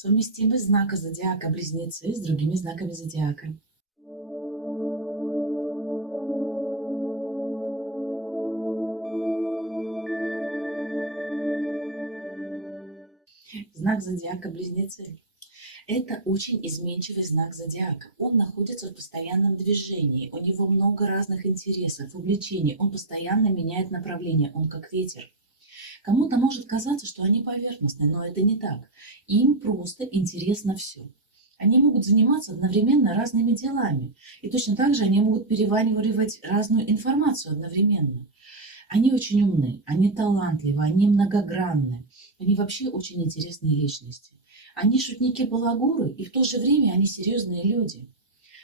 Совместимость знака зодиака Близнецы с другими знаками зодиака. Знак зодиака Близнецы. Это очень изменчивый знак зодиака. Он находится в постоянном движении, у него много разных интересов, увлечений, он постоянно меняет направление, он как ветер. Кому-то может казаться, что они поверхностны, но это не так. Им просто интересно все. Они могут заниматься одновременно разными делами, и точно так же они могут переваривать разную информацию одновременно. Они очень умны, они талантливы, они многогранны, они вообще очень интересные личности. Они шутники-балагуры, и в то же время они серьезные люди.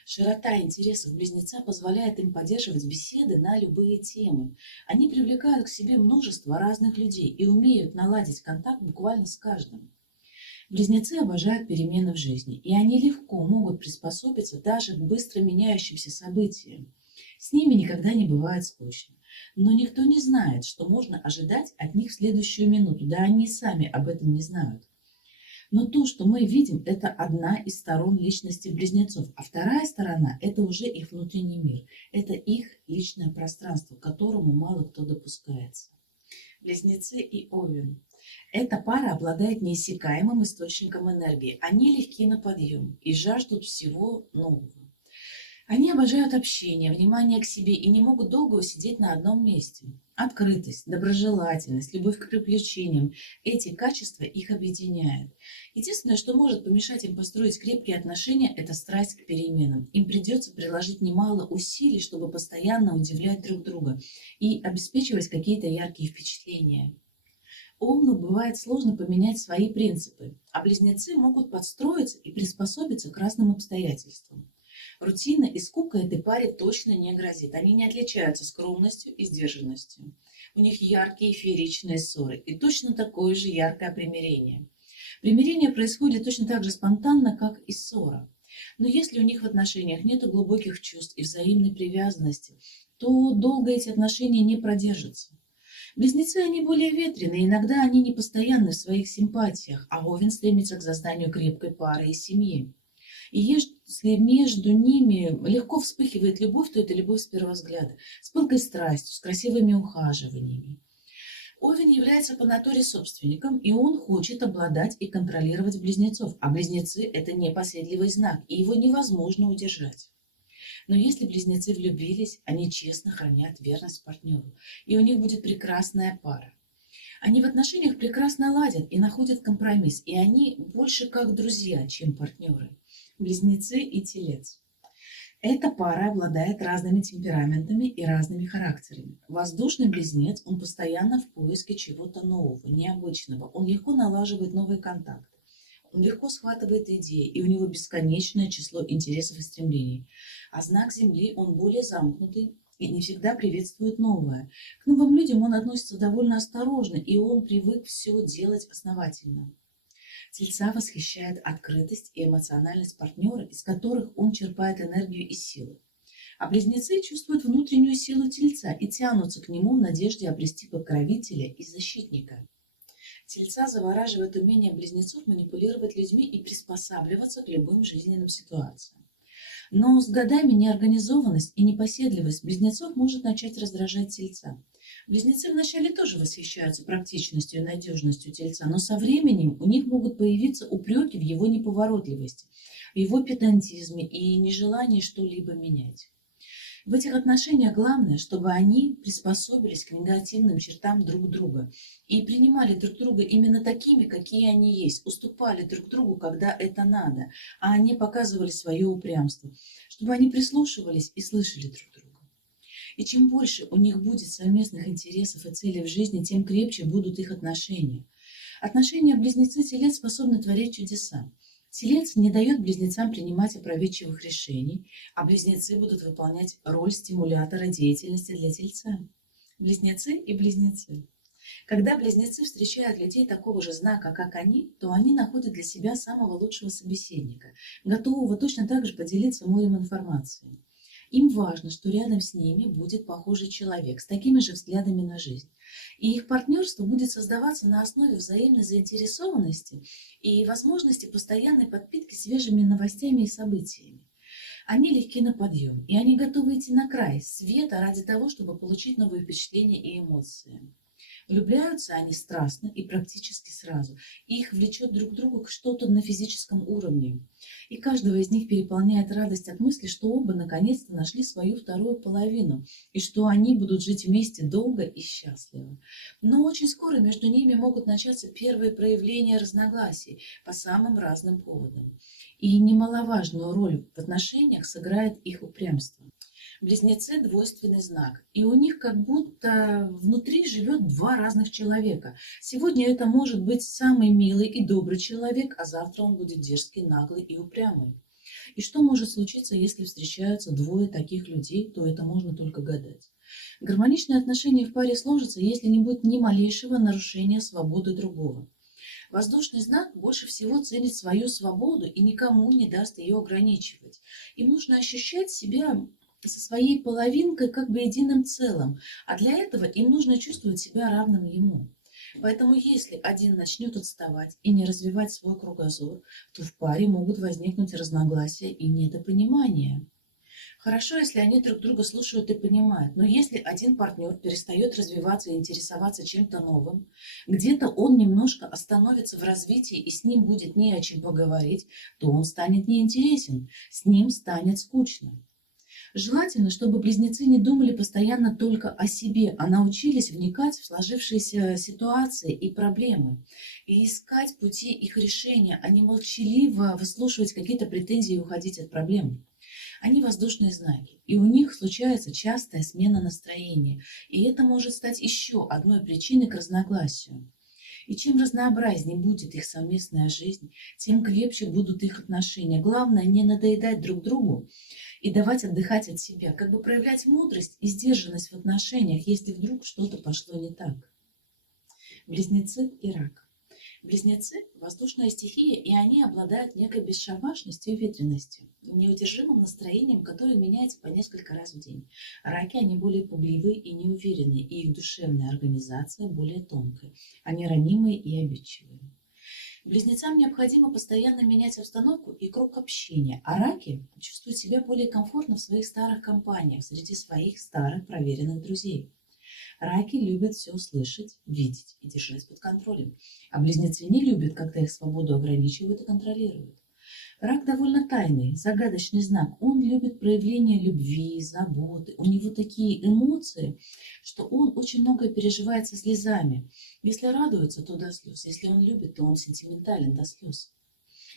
Широта интересов близнеца позволяет им поддерживать беседы на любые темы. Они привлекают к себе множество разных людей и умеют наладить контакт буквально с каждым. Близнецы обожают перемены в жизни, и они легко могут приспособиться даже к быстро меняющимся событиям. С ними никогда не бывает скучно. Но никто не знает, что можно ожидать от них в следующую минуту, да они сами об этом не знают. Но то, что мы видим, это одна из сторон личности близнецов, а вторая сторона – это уже их внутренний мир, это их личное пространство, к которому мало кто допускается. Близнецы и Овен. Эта пара обладает неиссякаемым источником энергии. Они легки на подъем и жаждут всего нового. Они обожают общение, внимание к себе и не могут долго сидеть на одном месте. Открытость, доброжелательность, любовь к приключениям – эти качества их объединяют. Единственное, что может помешать им построить крепкие отношения – это страсть к переменам. Им придется приложить немало усилий, чтобы постоянно удивлять друг друга и обеспечивать какие-то яркие впечатления. Овну бывает сложно поменять свои принципы, а близнецы могут подстроиться и приспособиться к разным обстоятельствам. Рутина и скука этой паре точно не грозит. Они не отличаются скромностью и сдержанностью. У них яркие фееричные ссоры и точно такое же яркое примирение. Примирение происходит точно так же спонтанно, как и ссора. Но если у них в отношениях нет глубоких чувств и взаимной привязанности, то долго эти отношения не продержатся. Близнецы, они более ветреные, иногда они не постоянны в своих симпатиях, а Овен стремится к созданию крепкой пары и семьи. И если между ними легко вспыхивает любовь, то это любовь с первого взгляда, с пылкой страстью, с красивыми ухаживаниями. Овен является по натуре собственником, и он хочет обладать и контролировать близнецов, а близнецы – это непоседливый знак, и его невозможно удержать. Но если близнецы влюбились, они честно хранят верность партнеру, и у них будет прекрасная пара. Они в отношениях прекрасно ладят и находят компромисс, и они больше как друзья, чем партнеры. Близнецы и Телец. Эта пара обладает разными темпераментами и разными характерами. Воздушный близнец, он постоянно в поиске чего-то нового, необычного. Он легко налаживает новые контакты. Он легко схватывает идеи, и у него бесконечное число интересов и стремлений. А знак Земли, он более замкнутый и не всегда приветствует новое. К новым людям он относится довольно осторожно, и он привык все делать основательно. Тельца восхищает открытость и эмоциональность партнера, из которых он черпает энергию и силу. А близнецы чувствуют внутреннюю силу тельца и тянутся к нему в надежде обрести покровителя и защитника. Тельца завораживает умение близнецов манипулировать людьми и приспосабливаться к любым жизненным ситуациям. Но с годами неорганизованность и непоседливость близнецов может начать раздражать тельца. Близнецы вначале тоже восхищаются практичностью и надежностью тельца, но со временем у них могут появиться упреки в его неповоротливости, в его педантизме и нежелании что-либо менять. В этих отношениях главное, чтобы они приспособились к негативным чертам друг друга и принимали друг друга именно такими, какие они есть, уступали друг другу, когда это надо, а не показывали свое упрямство, чтобы они прислушивались и слышали друг друга. И чем больше у них будет совместных интересов и целей в жизни, тем крепче будут их отношения. Отношения близнецы-телец способны творить чудеса. Телец не дает близнецам принимать опроветчивых решений, а близнецы будут выполнять роль стимулятора деятельности для тельца. Близнецы и близнецы. Когда близнецы встречают людей такого же знака, как они, то они находят для себя самого лучшего собеседника, готового точно так же поделиться морем информации. Им важно, что рядом с ними будет похожий человек с такими же взглядами на жизнь. И их партнерство будет создаваться на основе взаимной заинтересованности и возможности постоянной подпитки свежими новостями и событиями. Они легки на подъем, и они готовы идти на край света ради того, чтобы получить новые впечатления и эмоции. Влюбляются они страстно и практически сразу. И их влечет друг к другу что-то на физическом уровне. И каждого из них переполняет радость от мысли, что оба наконец-то нашли свою вторую половину, и что они будут жить вместе долго и счастливо. Но очень скоро между ними могут начаться первые проявления разногласий по самым разным поводам. И немаловажную роль в отношениях сыграет их упрямство. Близнецы – двойственный знак, и у них как будто внутри живет два разных человека. Сегодня это может быть самый милый и добрый человек, а завтра он будет дерзкий, наглый и упрямый. И что может случиться, если встречаются двое таких людей, то это можно только гадать. Гармоничные отношения в паре сложатся, если не будет ни малейшего нарушения свободы другого. Воздушный знак больше всего ценит свою свободу и никому не даст ее ограничивать. Им нужно ощущать себя со своей половинкой как бы единым целым, а для этого им нужно чувствовать себя равным ему. Поэтому если один начнет отставать и не развивать свой кругозор, то в паре могут возникнуть разногласия и недопонимания. Хорошо, если они друг друга слушают и понимают, но если один партнер перестает развиваться и интересоваться чем-то новым, где-то он немножко остановится в развитии и с ним будет не о чем поговорить, то он станет неинтересен, с ним станет скучно. Желательно, чтобы близнецы не думали постоянно только о себе, а научились вникать в сложившиеся ситуации и проблемы и искать пути их решения, а не молчаливо выслушивать какие-то претензии и уходить от проблем. Они воздушные знаки, и у них случается частая смена настроения, и это может стать еще одной причиной к разногласию. И чем разнообразнее будет их совместная жизнь, тем крепче будут их отношения. Главное не надоедать друг другу и давать отдыхать от себя, как бы проявлять мудрость и сдержанность в отношениях, если вдруг что-то пошло не так. Близнецы и рак. Близнецы – воздушная стихия, и они обладают некой бесшабашностью и ветреностью, неудержимым настроением, которое меняется по несколько раз в день. Раки, они более пугливые и неуверенные, и их душевная организация более тонкая. Они ранимые и обидчивые. Близнецам необходимо постоянно менять обстановку и круг общения, а раки чувствуют себя более комфортно в своих старых компаниях, среди своих старых проверенных друзей. Раки любят все слышать, видеть и держать под контролем, а близнецы не любят, когда их свободу ограничивают и контролируют. Рак довольно тайный, загадочный знак. Он любит проявление любви, заботы. У него такие эмоции, что он очень многое переживает со слезами. Если радуется, то до слез. Если он любит, то он сентиментален до слез.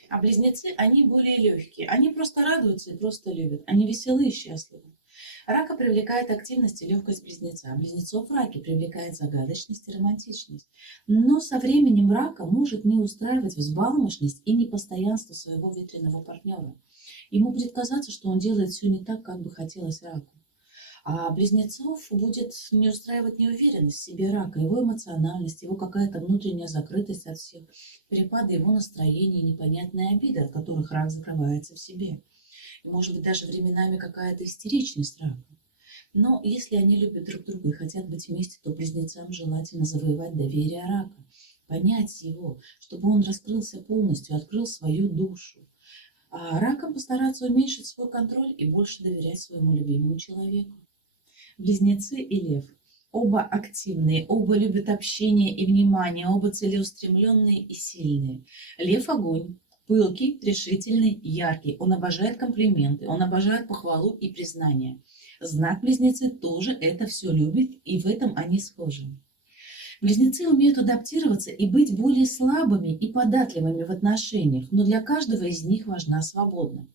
А близнецы, они более легкие. Они просто радуются и просто любят. Они веселые и счастливы. Рака привлекает активность и легкость близнеца, а близнецов раки привлекает загадочность и романтичность. Но со временем рака может не устраивать взбалмошность и непостоянство своего ветреного партнера. Ему будет казаться, что он делает все не так, как бы хотелось раку. А близнецов будет не устраивать неуверенность в себе рака, его эмоциональность, его какая-то внутренняя закрытость от всех, перепады его настроения, непонятные обиды, от которых рак закрывается в себе. И, может быть, даже временами какая-то истеричность рака. Но если они любят друг друга и хотят быть вместе, то близнецам желательно завоевать доверие рака, понять его, чтобы он раскрылся полностью, открыл свою душу. А ракам постараться уменьшить свой контроль и больше доверять своему любимому человеку. Близнецы и лев. Оба активные, оба любят общение и внимание, оба целеустремленные и сильные. Лев – огонь. Пылкий, решительный, яркий. Он обожает комплименты, он обожает похвалу и признание. Знак близнецы тоже это все любит, и в этом они схожи. Близнецы умеют адаптироваться и быть более слабыми и податливыми в отношениях, но для каждого из них важна свобода.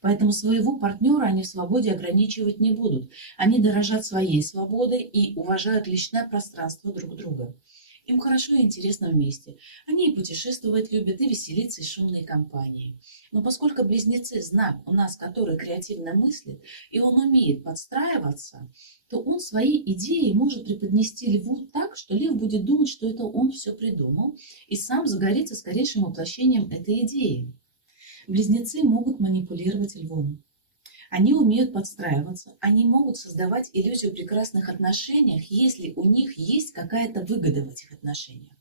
Поэтому своего партнера они в свободе ограничивать не будут. Они дорожат своей свободой и уважают личное пространство друг друга. Им хорошо и интересно вместе. Они и путешествовать любят, и веселиться, и шумные компании. Но поскольку близнецы – знак у нас, который креативно мыслит, и он умеет подстраиваться, то он свои идеи может преподнести льву так, что лев будет думать, что это он все придумал, и сам загорится скорейшим воплощением этой идеи. Близнецы могут манипулировать львом. Они умеют подстраиваться, они могут создавать иллюзию прекрасных отношениях, если у них есть какая-то выгода в этих отношениях.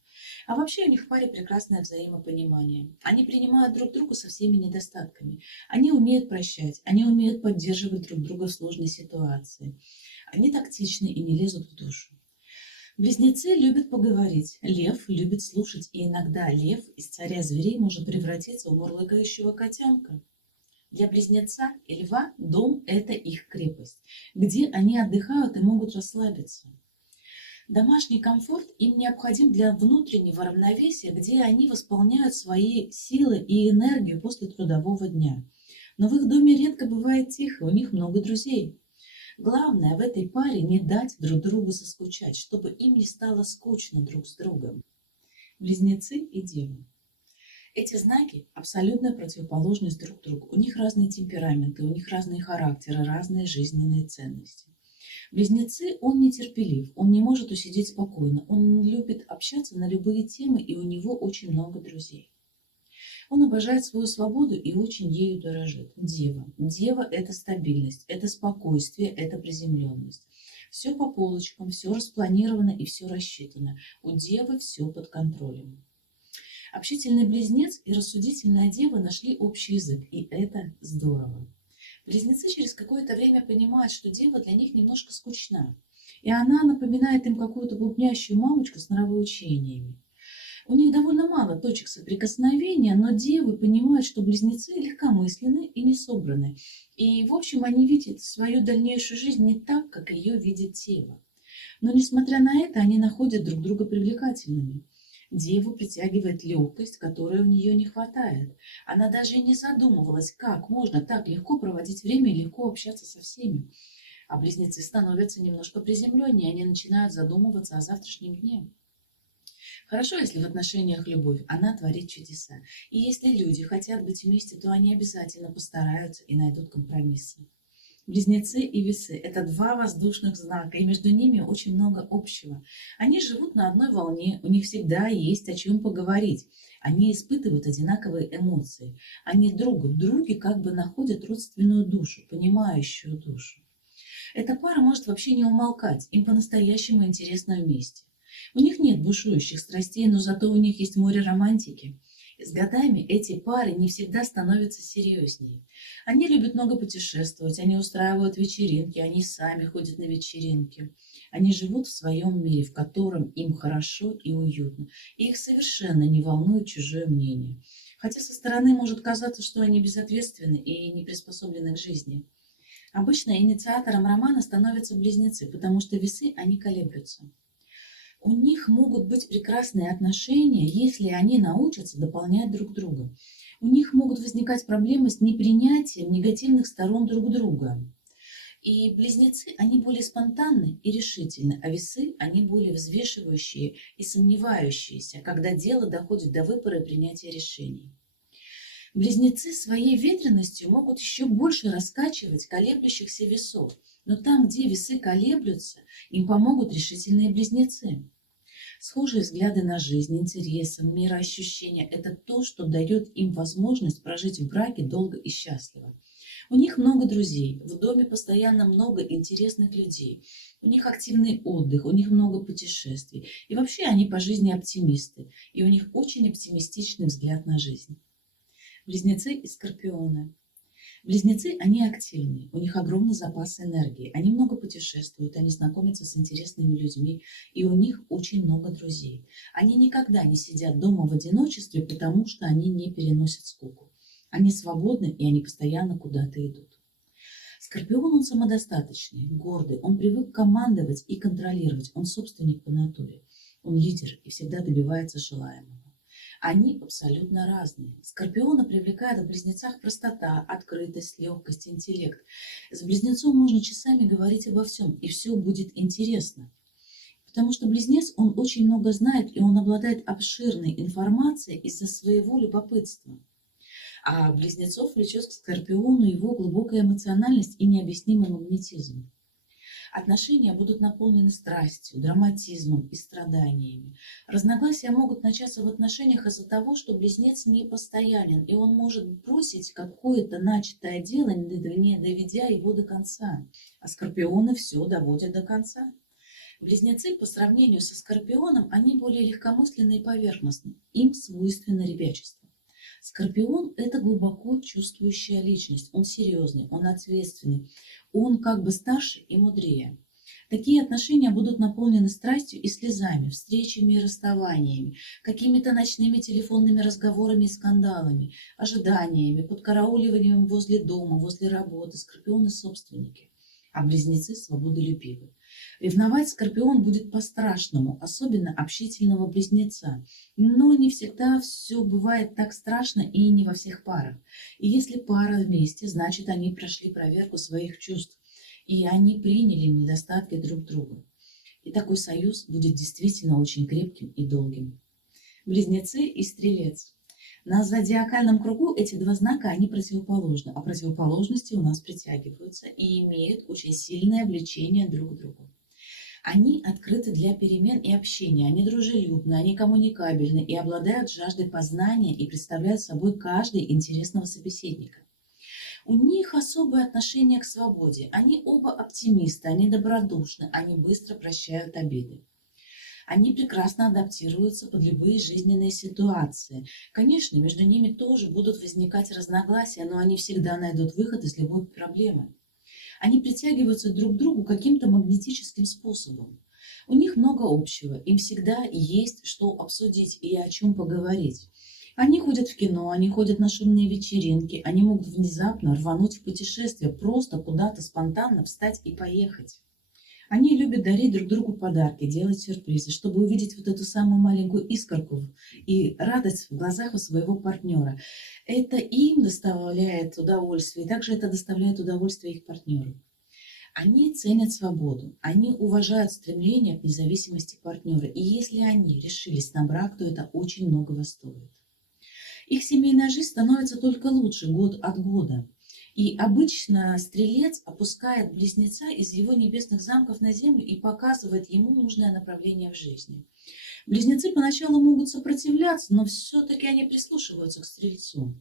А вообще у них в паре прекрасное взаимопонимание. Они принимают друг друга со всеми недостатками. Они умеют прощать, они умеют поддерживать друг друга в сложной ситуации. Они тактичны и не лезут в душу. Близнецы любят поговорить. Лев любит слушать, и иногда лев из царя зверей может превратиться в мурлыкающего котенка. Для близнеца и льва дом – это их крепость, где они отдыхают и могут расслабиться. Домашний комфорт им необходим для внутреннего равновесия, где они восполняют свои силы и энергию после трудового дня. Но в их доме редко бывает тихо, у них много друзей. Главное в этой паре не дать друг другу заскучать, чтобы им не стало скучно друг с другом. Близнецы и Дева. Эти знаки – абсолютная противоположность друг другу. У них разные темпераменты, у них разные характеры, разные жизненные ценности. Близнецы, он нетерпелив, он не может усидеть спокойно, он любит общаться на любые темы, и у него очень много друзей. Он обожает свою свободу и очень ею дорожит. Дева. Дева – это стабильность, это спокойствие, это приземленность. Все по полочкам, все распланировано и все рассчитано. У Девы все под контролем. Общительный близнец и рассудительная Дева нашли общий язык, и это здорово. Близнецы через какое-то время понимают, что Дева для них немножко скучна, и она напоминает им какую-то бубнящую мамочку с нравоучениями. У них довольно мало точек соприкосновения, но девы понимают, что близнецы легкомысленны и не собраны. И, в общем, они видят свою дальнейшую жизнь не так, как ее видит Дева. Но, несмотря на это, они находят друг друга привлекательными. Деву притягивает легкость, которой у нее не хватает. Она даже и не задумывалась, как можно так легко проводить время и легко общаться со всеми. А близнецы становятся немножко приземленнее, они начинают задумываться о завтрашнем дне. Хорошо, если в отношениях любовь, она творит чудеса. И если люди хотят быть вместе, то они обязательно постараются и найдут компромиссы. Близнецы и весы – это два воздушных знака, и между ними очень много общего. Они живут на одной волне, у них всегда есть о чем поговорить. Они испытывают одинаковые эмоции. Они друг в друге как бы находят родственную душу, понимающую душу. Эта пара может вообще не умолкать, им по-настоящему интересно вместе. У них нет бушующих страстей, но зато у них есть море романтики. И с годами эти пары не всегда становятся серьезнее. Они любят много путешествовать, они устраивают вечеринки, они сами ходят на вечеринки. Они живут в своем мире, в котором им хорошо и уютно. И их совершенно не волнует чужое мнение. Хотя со стороны может казаться, что они безответственны и не приспособлены к жизни. Обычно инициатором романа становятся близнецы, потому что весы, они колеблются. У них могут быть прекрасные отношения, если они научатся дополнять друг друга. У них могут возникать проблемы с непринятием негативных сторон друг друга. И близнецы, они более спонтанны и решительны, а весы, они более взвешивающие и сомневающиеся, когда дело доходит до выбора и принятия решений. Близнецы своей ветреностью могут еще больше раскачивать колеблющихся весов, но там, где весы колеблются, им помогут решительные близнецы. Схожие взгляды на жизнь, интересы, мироощущения – это то, что дает им возможность прожить в браке долго и счастливо. У них много друзей, в доме постоянно много интересных людей, у них активный отдых, у них много путешествий. И вообще они по жизни оптимисты, и у них очень оптимистичный взгляд на жизнь. Близнецы и скорпионы. Близнецы, они активные, у них огромный запас энергии, они много путешествуют, они знакомятся с интересными людьми, и у них очень много друзей. Они никогда не сидят дома в одиночестве, потому что они не переносят скуку. Они свободны, и они постоянно куда-то идут. Скорпион, он самодостаточный, гордый, он привык командовать и контролировать, он собственник по натуре, он лидер и всегда добивается желаемого. Они абсолютно разные. Скорпиона привлекает в близнецах простота, открытость, легкость, интеллект. С близнецом можно часами говорить обо всем, и все будет интересно. Потому что близнец, он очень много знает, и он обладает обширной информацией из-за своего любопытства. А близнецов влечет к скорпиону его глубокая эмоциональность и необъяснимый магнетизм. Отношения будут наполнены страстью, драматизмом и страданиями. Разногласия могут начаться в отношениях из-за того, что близнец не постоянен, и он может бросить какое-то начатое дело, не доведя его до конца. А скорпионы все доводят до конца. Близнецы по сравнению со скорпионом, они более легкомысленны и поверхностны. Им свойственно ребячество. Скорпион – это глубоко чувствующая личность. Он серьезный, он ответственный, он как бы старше и мудрее. Такие отношения будут наполнены страстью и слезами, встречами и расставаниями, какими-то ночными телефонными разговорами и скандалами, ожиданиями, подкарауливанием возле дома, возле работы. Скорпионы – собственники, а близнецы – свободолюбивы. Ревновать скорпион будет по-страшному, особенно общительного близнеца. Но не всегда все бывает так страшно и не во всех парах. И если пара вместе, значит, они прошли проверку своих чувств, и они приняли недостатки друг друга. И такой союз будет действительно очень крепким и долгим. Близнецы и Стрелец. На зодиакальном кругу эти два знака, они противоположны, а противоположности у нас притягиваются и имеют очень сильное влечение друг к другу. Они открыты для перемен и общения, они дружелюбны, они коммуникабельны и обладают жаждой познания и представляют собой каждый интересного собеседника. У них особое отношение к свободе, они оба оптимисты, они добродушны, они быстро прощают обиды. Они прекрасно адаптируются под любые жизненные ситуации. Конечно, между ними тоже будут возникать разногласия, но они всегда найдут выход из любой проблемы. Они притягиваются друг к другу каким-то магнетическим способом. У них много общего, им всегда есть что обсудить и о чем поговорить. Они ходят в кино, они ходят на шумные вечеринки, они могут внезапно рвануть в путешествие, просто куда-то спонтанно встать и поехать. Они любят дарить друг другу подарки, делать сюрпризы, чтобы увидеть вот эту самую маленькую искорку и радость в глазах у своего партнера. Это им доставляет удовольствие, и также это доставляет удовольствие их партнеру. Они ценят свободу, они уважают стремление к независимости партнера, и если они решились на брак, то это очень многого стоит. Их семейная жизнь становится только лучше год от года. И обычно Стрелец опускает близнеца из его небесных замков на землю и показывает ему нужное направление в жизни. Близнецы поначалу могут сопротивляться, но все-таки они прислушиваются к Стрельцу.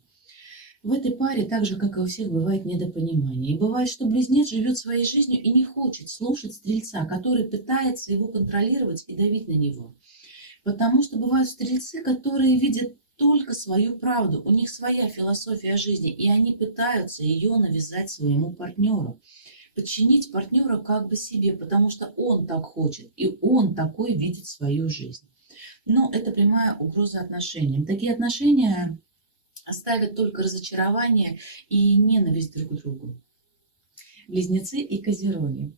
В этой паре, так же, как и у всех, бывает недопонимание. И бывает, что близнец живет своей жизнью и не хочет слушать Стрельца, который пытается его контролировать и давить на него. Потому что бывают стрельцы, которые видят только свою правду, у них своя философия жизни, и они пытаются ее навязать своему партнеру, подчинить партнера как бы себе, потому что он так хочет, и он такой видит свою жизнь. Но это прямая угроза отношениям. Такие отношения оставят только разочарование и ненависть друг к другу. Близнецы и Козероги.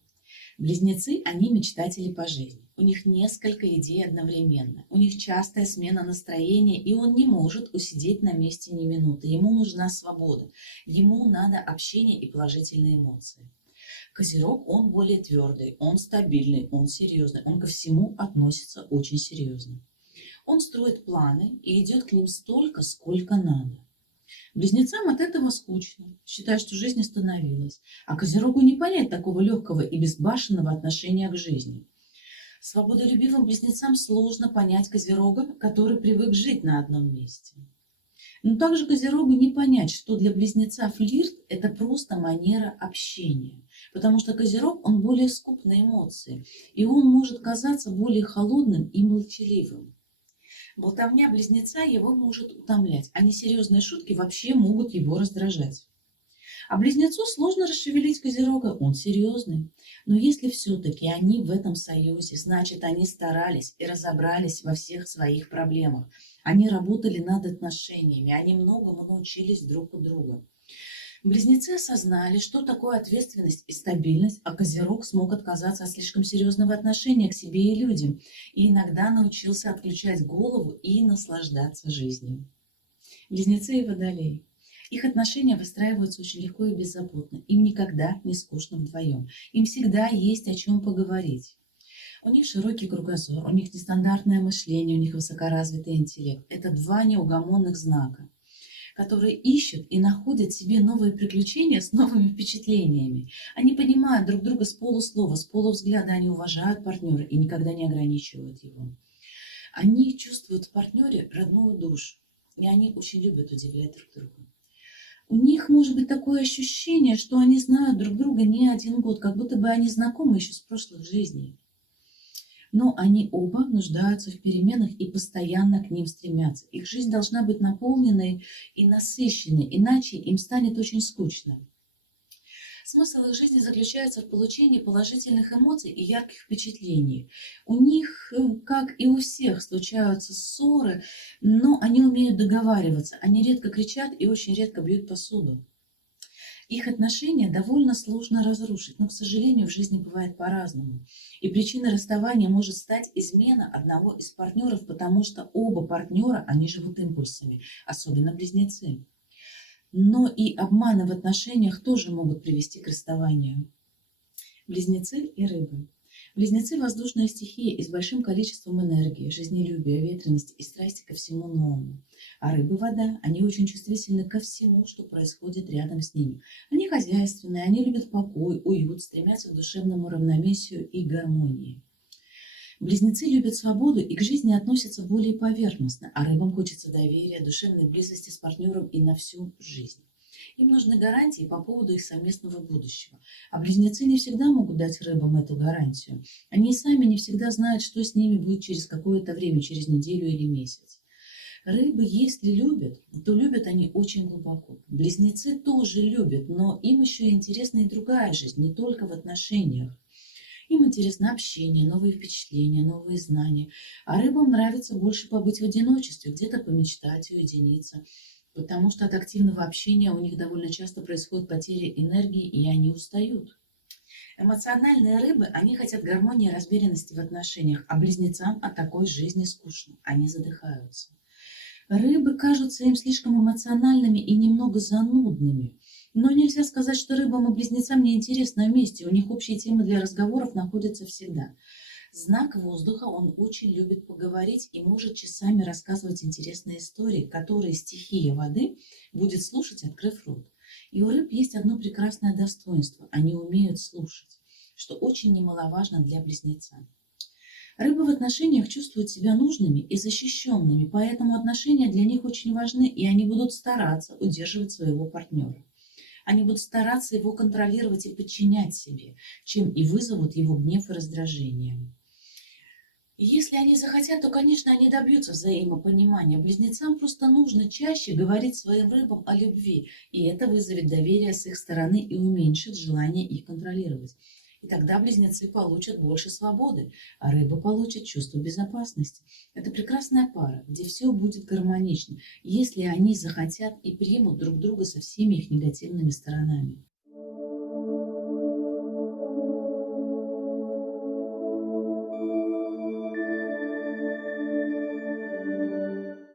Близнецы, они мечтатели по жизни. У них несколько идей одновременно. У них частая смена настроения, и он не может усидеть на месте ни минуты. Ему нужна свобода. Ему надо общение и положительные эмоции. Козерог, он более твердый, он стабильный, он серьезный. Он ко всему относится очень серьезно. Он строит планы и идет к ним столько, сколько надо. Близнецам от этого скучно, считая, что жизнь остановилась. А Козерогу не понять такого легкого и безбашенного отношения к жизни. Свободолюбивым близнецам сложно понять Козерога, который привык жить на одном месте. Но также Козерогу не понять, что для близнеца флирт – это просто манера общения. Потому что Козерог, он более скуп на эмоции, и он может казаться более холодным и молчаливым. Болтовня близнеца его может утомлять, а несерьезные шутки вообще могут его раздражать. А близнецу сложно расшевелить Козерога, он серьезный. Но если все-таки они в этом союзе, значит, они старались и разобрались во всех своих проблемах. Они работали над отношениями, они многому научились друг у друга. Близнецы осознали, что такое ответственность и стабильность, а Козерог смог отказаться от слишком серьезного отношения к себе и людям, и иногда научился отключать голову и наслаждаться жизнью. Близнецы и Водолей. Их отношения выстраиваются очень легко и беззаботно. Им никогда не скучно вдвоем. Им всегда есть о чем поговорить. У них широкий кругозор, у них нестандартное мышление, у них высокоразвитый интеллект. Это два неугомонных знака. которые ищут и находят себе новые приключения с новыми впечатлениями. Они понимают друг друга с полуслова, с полувзгляда, они уважают партнера и никогда не ограничивают его. Они чувствуют в партнере родную душу, и они очень любят удивлять друг друга. У них может быть такое ощущение, что они знают друг друга не один год, как будто бы они знакомы еще с прошлых жизней. Но они оба нуждаются в переменах и постоянно к ним стремятся. Их жизнь должна быть наполненной и насыщенной, иначе им станет очень скучно. Смысл их жизни заключается в получении положительных эмоций и ярких впечатлений. У них, как и у всех, случаются ссоры, но они умеют договариваться. Они редко кричат и очень редко бьют посуду. Их отношения довольно сложно разрушить, но, к сожалению, в жизни бывает по-разному. И причиной расставания может стать измена одного из партнеров, потому что оба партнера, они живут импульсами, особенно близнецы. Но и обманы в отношениях тоже могут привести к расставанию. Близнецы и рыбы. Близнецы – воздушная стихия и с большим количеством энергии, жизнелюбия, ветрености и страсти ко всему новому. А рыбы – вода, они очень чувствительны ко всему, что происходит рядом с ними. Они хозяйственные, они любят покой, уют, стремятся к душевному равновесию и гармонии. Близнецы любят свободу и к жизни относятся более поверхностно, а рыбам хочется доверия, душевной близости с партнером и на всю жизнь. Им нужны гарантии по поводу их совместного будущего. А близнецы не всегда могут дать рыбам эту гарантию. Они и сами не всегда знают, что с ними будет через какое-то время, через неделю или месяц. Рыбы, если любят, то любят они очень глубоко. Близнецы тоже любят, но им еще интересна и другая жизнь, не только в отношениях. Им интересно общение, новые впечатления, новые знания. А рыбам нравится больше побыть в одиночестве, где-то помечтать, уединиться. Потому что от активного общения у них довольно часто происходит потеря энергии, и они устают. Эмоциональные рыбы, они хотят гармонии и размеренности в отношениях, а близнецам от такой жизни скучно, они задыхаются. Рыбы кажутся им слишком эмоциональными и немного занудными. Но нельзя сказать, что рыбам и близнецам не интересно вместе. У них общие темы для разговоров находятся всегда. Знак воздуха, он очень любит поговорить и может часами рассказывать интересные истории, которые стихия воды будет слушать, открыв рот. И у рыб есть одно прекрасное достоинство – они умеют слушать, что очень немаловажно для близнеца. Рыбы в отношениях чувствуют себя нужными и защищенными, поэтому отношения для них очень важны, и они будут стараться удерживать своего партнера. Они будут стараться его контролировать и подчинять себе, чем и вызовут его гнев и раздражение. И если они захотят, то, конечно, они добьются взаимопонимания. Близнецам просто нужно чаще говорить своим рыбам о любви, и это вызовет доверие с их стороны и уменьшит желание их контролировать. И тогда близнецы получат больше свободы, а рыба получит чувство безопасности. Это прекрасная пара, где все будет гармонично, если они захотят и примут друг друга со всеми их негативными сторонами.